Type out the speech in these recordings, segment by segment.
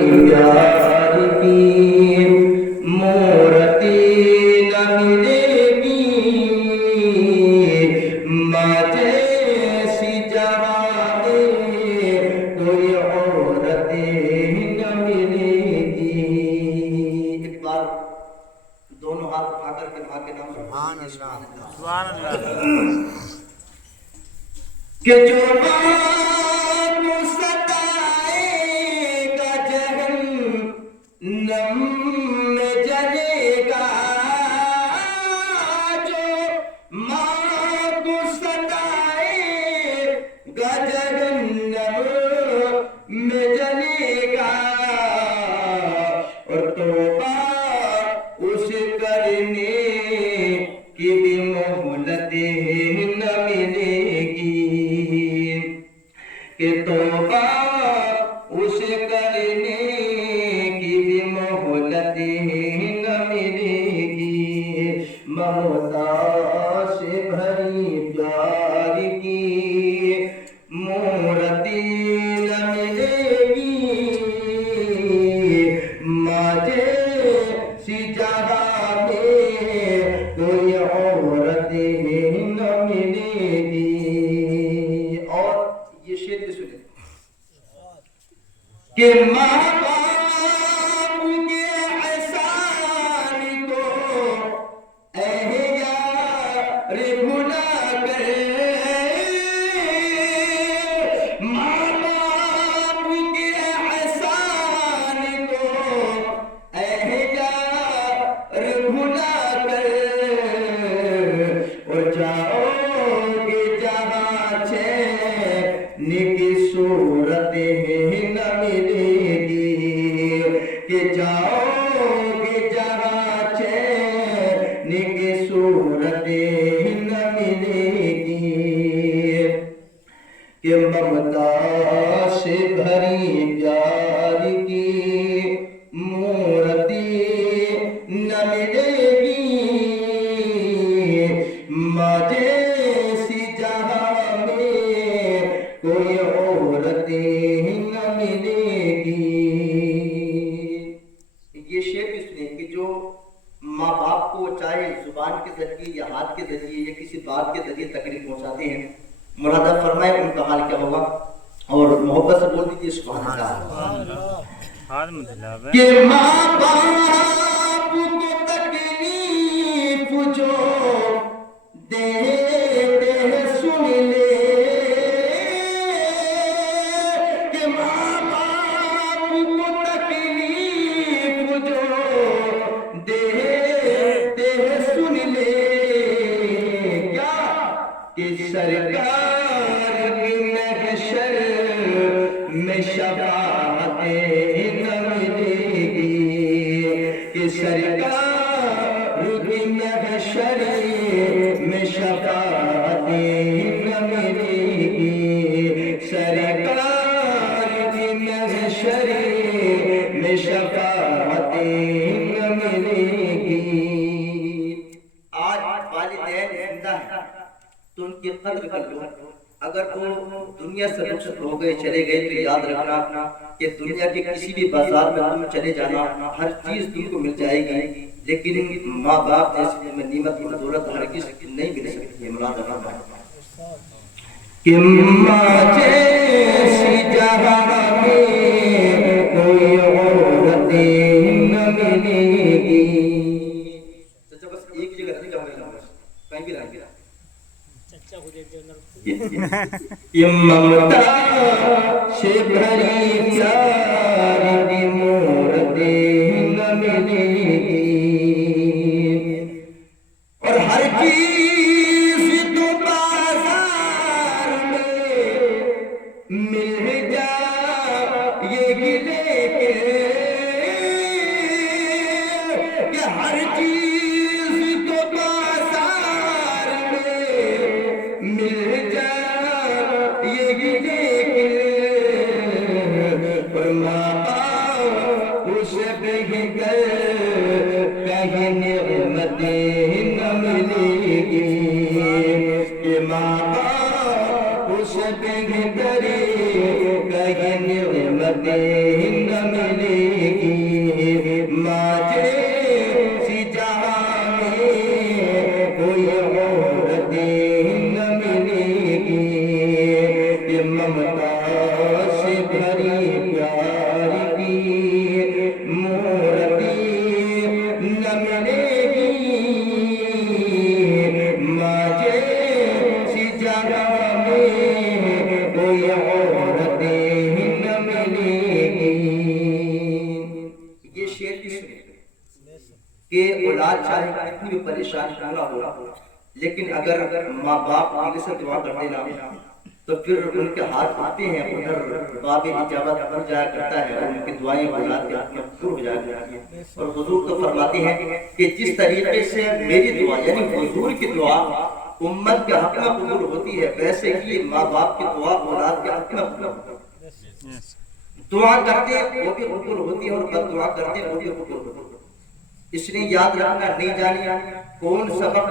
پیار کی مورتی نہ ملے گی، ماں جیسی جہاں میں کوئی عورت نہ ملے گی۔ ایک بار دونوں ہاتھ اٹھا کر کے ماں کے نام سبحان اللہ سبحان اللہ کہ جو کہ توبہ اسے کرنے کی بھی مہلت نہ ملے گی، ممتا سے بھری پیار کی مورتی نہ ملے گی، ماں جیسی جہاں میں کوئی عورت نہ ملے گی۔ کہ ماں باپ کے احسان کو اے یار بھلا کر، ماں باپ کے احسان کو اے یار بھلا کر، اور جاؤ گے جہاں چین کی صورت نہ ملے گی، کہ جاؤ گے جہاں چین کی صورت نہ ملے گی، کہ ممتا سے بھری پیار کی مورتی نہ ملے گی، ماں جیسی جہاں میں کوئی عورت نہ ملے گی۔ یہ شعر بھی سنیں کہ جو ماں باپ کو چاہے زبان کے ذریعے یا ہاتھ کے ذریعے یا کسی بات کے ذریعے تکلیف پہنچاتے ہیں، مرادہ فرمائے ان کا حال کیا ہوگا، اور محبت سے بول دیجیے سبحان اللہ۔ کہ ماں باپ کو تکلیف جو دیتے ہیں سن لے، کہ ماں باپ کو تکلیف جو دیتے ہیں سن لے، کیا کہ سرکار کی محشر میں شفاعت نہ ملے گی، کہ سرکار کی محشر میں شفاعت نہ ملے گی، سرکار کی محشر میں شفاعت نہ ملے گی۔ آج والدین زندہ ہیں تو ان کی قدر کر لو، اگر وہ دنیا سے رخصت ہو گئے چلے گئے تو یاد رکھنا کہ دنیا کے کسی بھی بازار میں تم چلے جانا، ہر چیز تم کو مل جائے گی، لیکن ماں باپ جیسی نعمت اور دولت ہرگز نہیں مل سکتی ہے۔ مراد رکھنا کہ ماں جیسی جہاں میں کوئی عورت نہ ملے گی۔ بس ایک جگہ نہیں جاؤں گا، کہیں بھی رہیں گے۔ یہ ممتا سے بھری پیار کی مورت نہ ملے گی، اور ہر چیز تو بازار میں مل جائے گی، لیکن کہ ہر چیز تو بازار میں مل جائے گی، لیکن ماں باپ اسے بہن کر کہیں نعمت نہ ملے گی، کہ ماں باپ اسے بہن کر کہیں نعمت نہ ملے کہ اولاد چاہے کتنی بھی پریشان کیوں نہ ہو، لیکن اگر ماں باپ دل سے دعا کر دینا تو پھر ان کے ہاتھ آتے ہیں، ادھر باب اجابت بن جایا کرتا ہے اور ان کی دعائیں اولاد کے حق میں قبول ہو جایا کرتی ہیں۔ اور حضور تو فرماتے ہیں کہ جس طریقے سے میری دعا یعنی حضور کی دعا امت کے حق میں قبول ہوتی ہے، ویسے ہی ماں باپ کی دعا اولاد کے حق میں قبول ہوتی ہے۔ دعا کرتے وہ بھی قبول ہوتی ہے اور بد دعا کرتے وہ بھی قبول ہوتی ہے۔ اس لیے یاد رکھنا، نہیں جانے کون سبب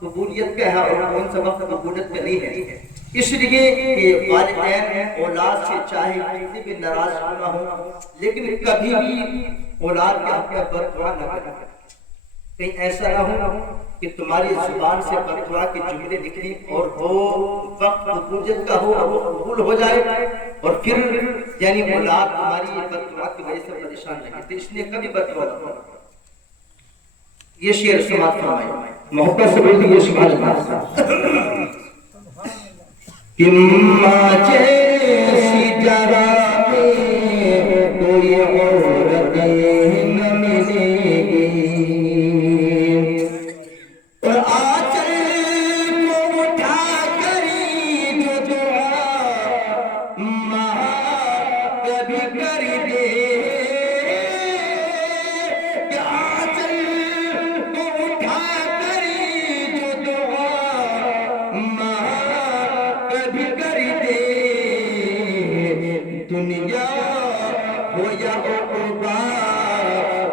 قبولیت کا ہے اور کون سبب قبولیت کا نہیں ہے۔ اس لیے کہ والدین اولاد سے چاہے کتنی بھی ناراض نہ ہو، لیکن کبھی بھی اولاد کے حق میں بد دعا نہ کریں۔ کہیں ایسا نہ ہو کہ تمہاری زبان سے بد دعا کے جملے نکلی اور وہ وقت قبولیت کا ہو اور وہ قبول ہو جائے اور پھر یعنی اولاد تمہاری بد دعا کی وجہ سے پریشان رہے، تو اس لیے کبھی بد دعا نہ کرو۔ یہ شعر سماعت فرمائے، محبت سے بولتے یہ سبحان اللہ۔ کہ ماں جیسی جگہ میں کوئی عورت نہ ملے گی، اور آنچل کو اٹھا کری جو دعا ماں کبھی کر دے، کہ آنچل کو اٹھا کری جو دعا ماں کبھی کر دے، دنیا ہو یا عقبا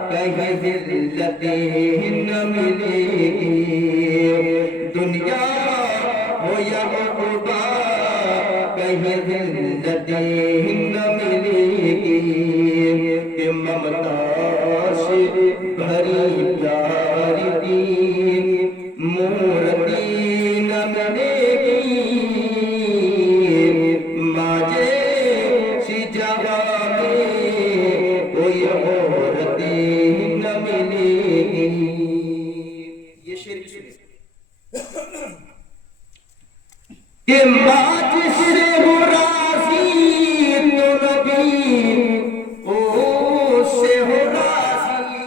کہیں ذلت نہ ملے گی، دنیا ہو یا عقبا کہیں ذلت نہ ملے گی، کہ ممتا سے بھری پیاری دی مورتی نہ ملے گی، ماں جیسی جگہ میں کوئی عورت نہ ملے گی۔ یہ شعر کس نے کہ ماں جس سے ہو راضی تو نبی اس سے ہو راضی،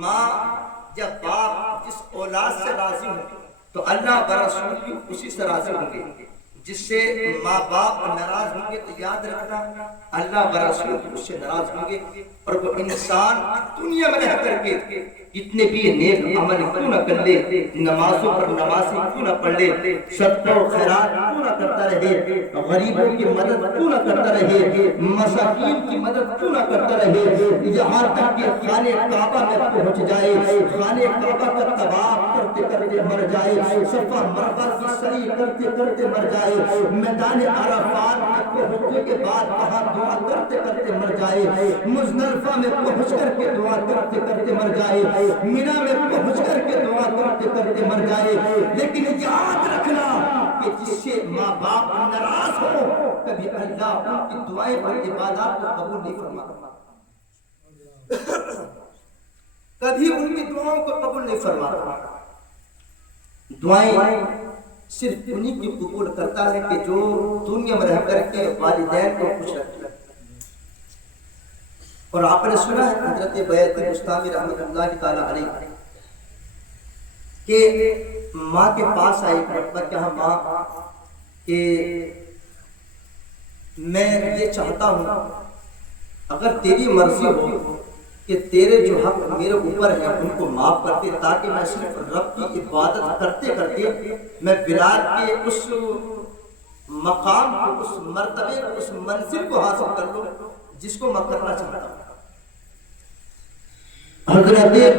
ماں جب باپ جس اولاد سے راضی ہوں تو اللہ برسول بھی اسی سے راضی ہوں گے، جس سے ماں باپ ناراض ہوں گے تو یاد رکھنا اللہ برسول بھی اس سے ناراض ہوں گے، اور وہ انسان دنیا میں رہ کر کے کتنے بھی نیک عمل کیوں نہ کر لے، نمازوں پر نمازیں کیوں نہ پڑھ لے، صدقہ و خیرات کیوں نہ کرتا رہے، غریبوں کی مدد کیوں نہ کرتا رہے، مساکین کی مدد کیوں نہ کرتا رہے، یہاں تک کہ خانہ کعبہ میں پہنچ جائے، خانہ کعبہ کا طواف کرتے کرتے مر جائے، صفا مروہ کی سعی کرتے کرتے مر جائے، میدان عرفات میں پہنچنے کے بعد وہاں دعا کرتے کرتے مر جائے، مزدلفہ میں پہنچ کر کے دعا کرتے کرتے مر جائے، مینا میں پہنچ کر کے دعا کرتے کرتے مر جائے، لیکن یاد رکھنا کہ جس سے ماں باپ ناراض ہو کبھی اللہ ان کی دعائیں اور عبادات کو قبول نہیں فرماتا، کبھی ان کی دعاؤں کو قبول نہیں فرماتا۔ دعائیں صرف انہی کی قبول کرتا ہے کہ جو دنیا میں رہ کر کے والدین کو خوش رکھتا ہے۔ اور آپ نے سنا ہے حضرت بیعت بسطامی رحمۃ اللہ تعالی علیہ کہ ماں کے پاس آئی مرتبہ، کہا ماں کہ میں یہ چاہتا ہوں اگر تیری مرضی ہو کہ تیرے جو حق میرے اوپر ہیں ان کو معاف کر دے، تاکہ میں صرف رب کی عبادت کرتے کرتے میں ولایت کے اس مقام کو، اس مرتبے کو، اس منزل کو حاصل کر لوں جس کو میں کرنا چاہتا ہوں۔ حضرت بیعت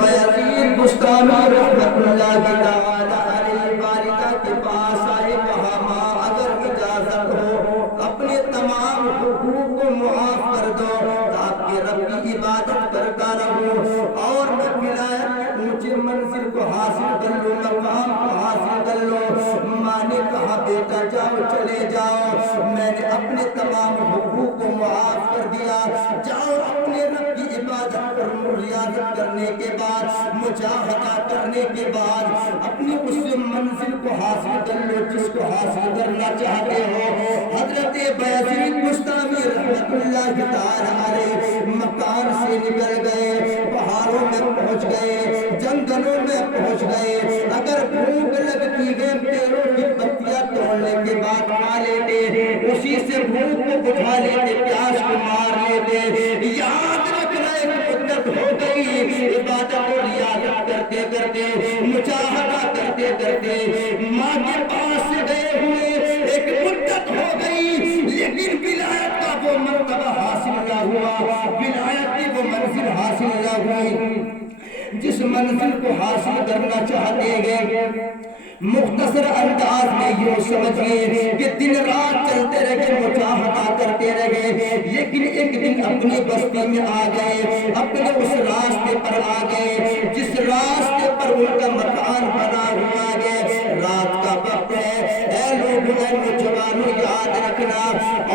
بسطامی رحمۃ اللہ تعالی علیہ والدہ کے پاس آئے، کہا ماں اگر اجازت ہو اپنے تمام حقوق کو معاف کر دو تاکہ رب کی عبادت کرتا رہوں اور میں ولایت اونچے منزل کو حاصل کر لوں، مقام کو حاصل کر لوں۔ ماں نے کہا بیٹا جاؤ، چلے جاؤ، میں نے اپنے تمام حقوق کو معاف کر دیا، جاؤ اپنے رب کی عبادت کرو، ریاضت کرنے کے بعد، مجاہدہ کرنے کے بعد اپنی اس منزل کو حاصل کر لو جس کو حاصل کرنا چاہتے ہو۔ حضرت بیعت بسطامی رحمۃ اللہ تعالی علیہ مکان سے نکل گئے بجھا لیتے، پیاس کو مار لیتے۔ یاد رکھنا ایک مدت ہو گئی عبادت اور ریاضت کرتے کرتے، مجاہدہ کرتے کرتے، ماں کے پاس سے گئے ہوئے ایک مدت ہو گئی، لیکن ولایت کا وہ مرتبہ حاصل نہ ہوا، ولایت کی وہ منزل حاصل نہ ہوئی جس منزل کو حاصل کرنا چاہتے ہیں۔ مختصر انداز میں یوں سمجھئے کہ دن رات چلتے رہے، مجاہدہ کرتے رہے، لیکن ایک دن اپنی بستی میں آ گئے، اپنے اس راستے پر آ گئے جس راستے پر ان کا مکان بنا ہوا ہے۔ رات کا وقت ہے، اے لوگوں، اے نوجوانوں، یاد رکھنا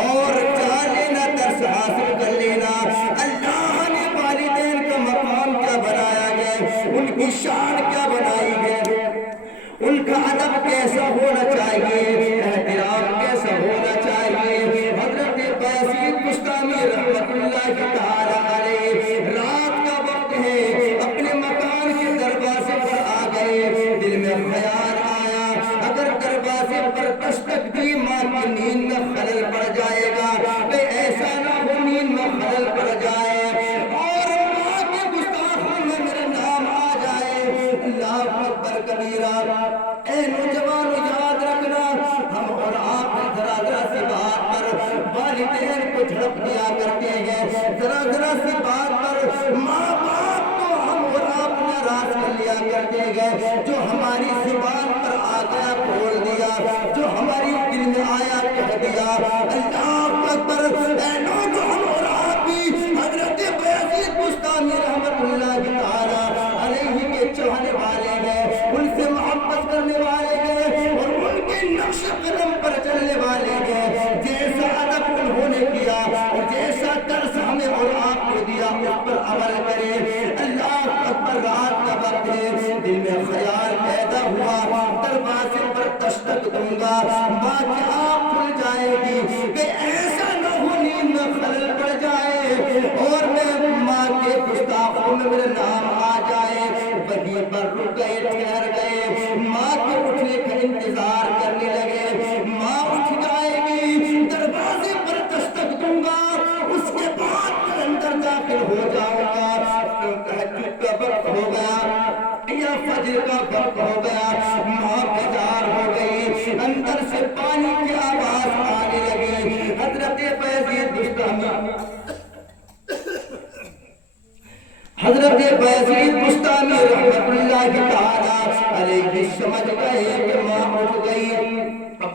اور جان لینا، درس حاصل کر لینا، اللہ نے والدین کا مقام کیا بنایا ہے، ان کی شان کیا بنائی ہے، ان کا ادب کیسا ہونا چاہیے، احترام کیسا ہونا چاہیے۔ حضرت بایزید بستامی رحمت اللہ تعالی علیہ، رات کا وقت ہے، اپنے مکان کے دروازے پر آ گئے، دل میں خیال آیا اگر دروازے پر دستک دی ماں کی نیند میں خلل پڑ جائے گا، کہ ایسا نہ ہو نیند میں خلل پڑ جائے اور ماں کے گستاخوں میں میرا نام آ جائے۔ اللہ اکبر کبیرہ۔ اے نوجوانوں، یاد رکھنا، ہم اور آپ ذرا ذرا سی بات پر والدین کو جھڑپ دیا کرتے ہیں، ذرا ذرا سی بات پر ماں باپ کو ہم اور آپ ناراض کر لیا کرتے ہیں۔ جو ہماری زبان پر آ گیا بول دیا، جو ہماری دل میں آیا کہہ دیا۔ اللہ اکبر۔ اے لوگوں، ہم اور آپ بھی حضرت بایزید بستامی رحمت اللہ تعالی علیہ کے چاہنے والے ہیں، ان سے محبت کرنے والے ہیں اور ان کے نقش قدم پر چلنے والے ہیں۔ جیسا ادب انہوں نے کیا اور جیسا درس ہمیں اور آپ کو دیا، اس پر عمل کرے۔ اللہ اکبر۔ رات کا وقت ہے، دل میں خیال پیدا ہوا دروازے پر دستک دوں گا، ماں کی آنکھ کھل جائے گی، کہ ایسا نہ ہو نیند میں خلل پڑ جائے اور میں ماں کے گستاخوں میں میرا نام آ جائے۔ وہیں پر رک گئے، ٹھہر گئے، ماں کے اٹھنے کا انتظار کرنے لگے۔ ماں اٹھ جائے گی، دروازے پر دستک دوں گا، اس کے بعد میں اندر داخل ہو جاؤں گا۔ تہجد کا وقت ہو گیا یا فجر کا وقت ہو گیا، ماں بیدار ہو گئی، اندر سے پانی کی آواز آنے لگی۔ حضرت بایزید بستامی بستامی رحمت اللہ تعالی علیہ سمجھ گئے کہ ماں اٹھ گئی،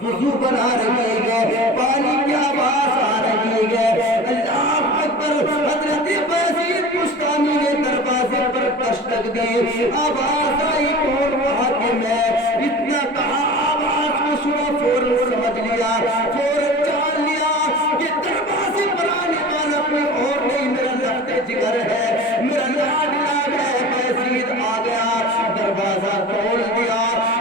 وضو بنا رہی ہے، پانی کی آواز آ رہی ہے۔ اللہ اکبر۔ حضرت بایزید بستامی نے دروازے پر دستک دی، آواز آئی، کون؟ کہا کہ میں۔ اتنا کہا، آواز کو سنا، فوراً سمجھ لیا، فوراً جان لیا کہ دروازے پر آنے والا کوئی اور نہیں، میرا لخت جگر ہے، میرا لاڈلا ہے، بایزید آ گیا۔ دروازہ کھول دیا۔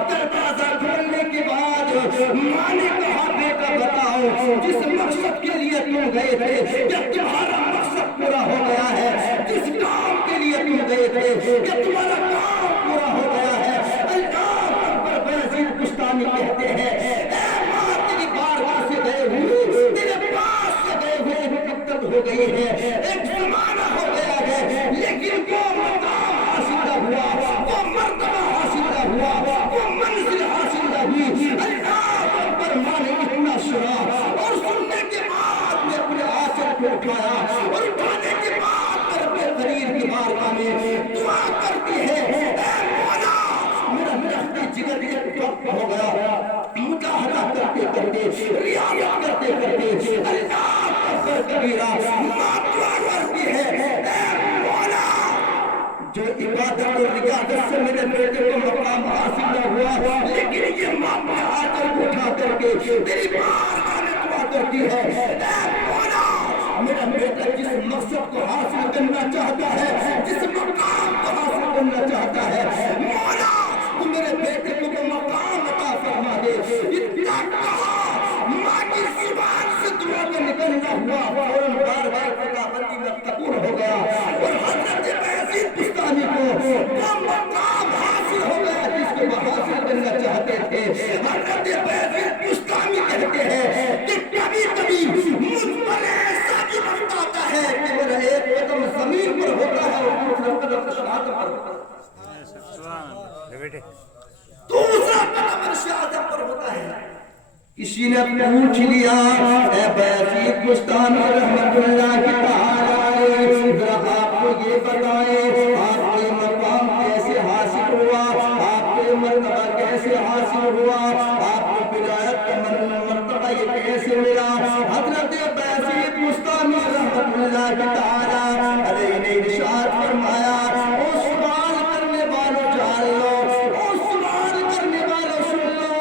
دروازہ کھولنے کے بعد ماں نے کہا، بیٹا بتاؤ، جس مقصد کے لیے تم گئے تھے کیا تمہارا مقصد پورا ہو گیا ہے؟ جس کام کے لیے تم گئے تھے کیا تمہارا کام پورا ہو گیا ہے؟ اللہ اکبر۔ بایزید بستامی کہتے ہیں، اے ماں، تیری بارگاہ سے گئے ہوئے، تیرے پاس سے گئے ہوئے ایک مدت ہو گئی ہے، ایک زمانہ ہو گیا ہے، لیکن وہ مقام حاصل نہ ہوا، وہ مرتبہ حاصل نہ ہوا، وہ منزل حاصل نہ ہوئی۔ اللہ اکبر۔ ماں نے اتنا سنا اور سننے کے بعد میں اپنے آنچل کو اٹھایا اور اٹھانے کے بعد رب قریب کی بارگاہ میں دعا کرتی ہے، اے مولا، میرا لخت جگر ایک وقت ہو گیا، مجاہدہ کرتے کرتے، ریاضت کرتے کرتے، اللہ اکبر کبیرہ، ماں دعا کرتی ہے، اے مولا، جو عبادت اور ریاضت سے میرے بیٹے کو مقام حاصل نہ ہوا، لیکن یہ ماں اپنے آنچل کو اٹھا کر کے تیری بارگاہ میں دعا کرتی ہے، اے مولا، میرا بیٹا جس مقصد کو حاصل کرنا چاہتا ہے، جس مقام کو حاصل کرنا چاہتا ہے، مولا تو میرے بیٹے کو وہ مقام عطا فرما دے۔ اتنا کہا، ماں کی زبان سے دعا کا نکلنا ہوا، فوراً بار خداوندی میں قبول ہو گیا اور حضرت بایزید بستامی کو وہ مقام حاصل ہو گیا جس کو وہ حاصل کرنا چاہتے تھے۔ حضرت بایزید بستامی کہتے ہیں کہ کبھی کبھی مجھ ہے کہ میرا ایک قدم زمین پر ہوتا ہے اور دوسرا قدم شہادت پر ہوتا ہے، دوسرا قدم عرش اعظم پر ہوتا ہے۔ کسی نے پوچھ لیا اے بیعزید بستانی رحمت اللہ کی تعالی، ذرا آپ کو یہ بتائیں آپ کے مقام کیسے حاصل ہوا، آپ کے مرتبہ کیسے حاصل ہوا، آپ کو ولایت کا مرتبہ یہ کیسے ملا؟ حضرت بیعزید بستانی رحمت اللہ کی تعالی علیہ نے ارشاد فرمایا، او سوال کرنے والوں جان لو، او سوال کرنے والوں سن لو،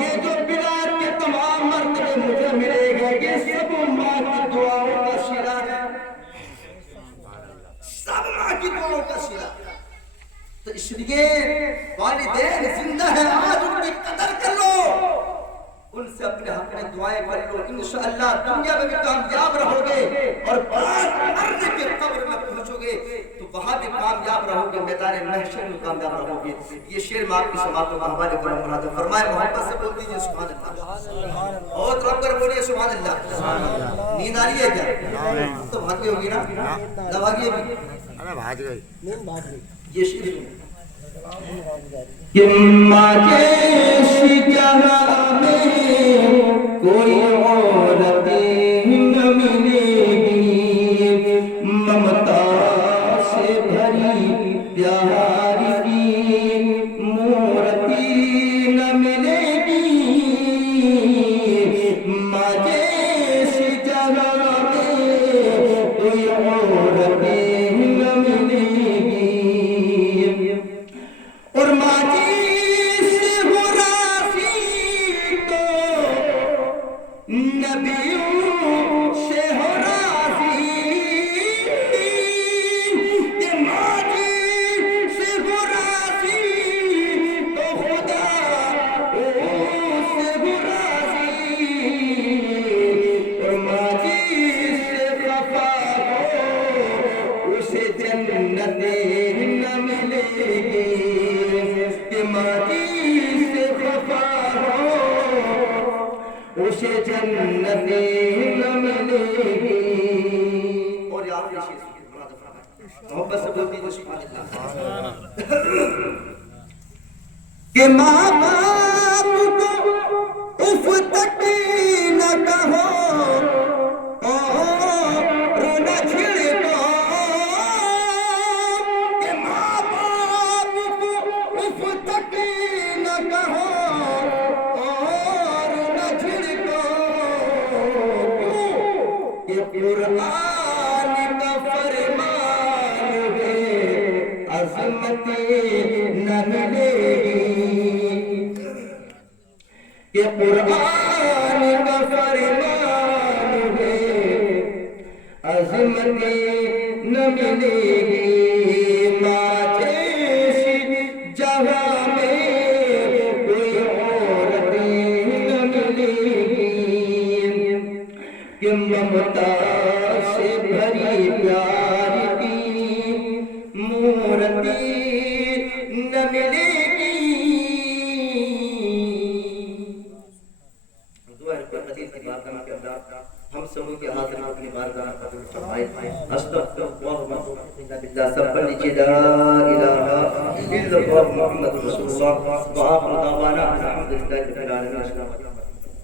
یہ جو ولایت کے تمام مرتبے مجھے ملے گا یہ سب ماں کی دعاؤں کا صلہ ہے، سب ماں کی دعاؤں کا صلہ ہے۔ تو اس لیے والدین زندہ ہیں، آج ان کی قدر کر لو، ان سے اپنے حق میں دعائیں کر لو، انشاءاللہ دنیا میں بھی کامیاب رہو گے، اور بعد مرنے کے قبر میں پہنچو گے تو وہاں بھی کامیاب رہو گے، میدان محشر میں کامیاب رہو گے۔ یہ شعر میں آپ کی سماعتوں کا حوالے کروں گا، تو فرمائے محبت سے بول دیجئے سبحان اللہ، بہت رب کر بولیے سبحان اللہ۔ نیند آ رہی ہے کیا؟ تو بھاگی ہوگی نا، نہ بھاگی ہوگی، یہ شعر کہ ماں جیسی جہاں میں کوئی عورت نہ ملے گی، ممتا سے بھری پیار کی مورتی نہ ملے گی، ماں جیسی جہاں میں کوئی عورت نہ ملے گی، اور ماں جی سے ہو راضی تو نبیوں سے ہو راضی، کہ ماں جی سے ہو راضی تو خدا سے ہو راضی، اور ماں جی سے خفا ہو اسے جنت نہ ملے گی، کہ ماں جی سے خفا ہو اسے جنت نہ ملے گی۔ اور یہ آخری چیز محبت سے بولتی جو سبحان اللہ، کہ ماں باپ کو اف تک نہ کہو اور نہ چھڑکو، کہ ماں باپ کو اف تک نہ کہو اور نہ چھڑکو، کیوں کہ قرآن کا فرمان ہے عظمت نہ ملے گی، کہ قرآن کا فرمان ہے عظمت نہ ملے گی، ماں جیسی جہاں میں کوئی عورت نہ ملے گی، کہ ممتا سے بھری پیار کی مورتی نہ ملے گی۔ ہم سب کے حاضر اپنی بارگاہ میں قبول فرمائے، استغفر اللہ سب پر نیچے لا الہ الا اللہ محمد رسول اللہ، وآخر دعوانا الحمدللہ رب العالمین۔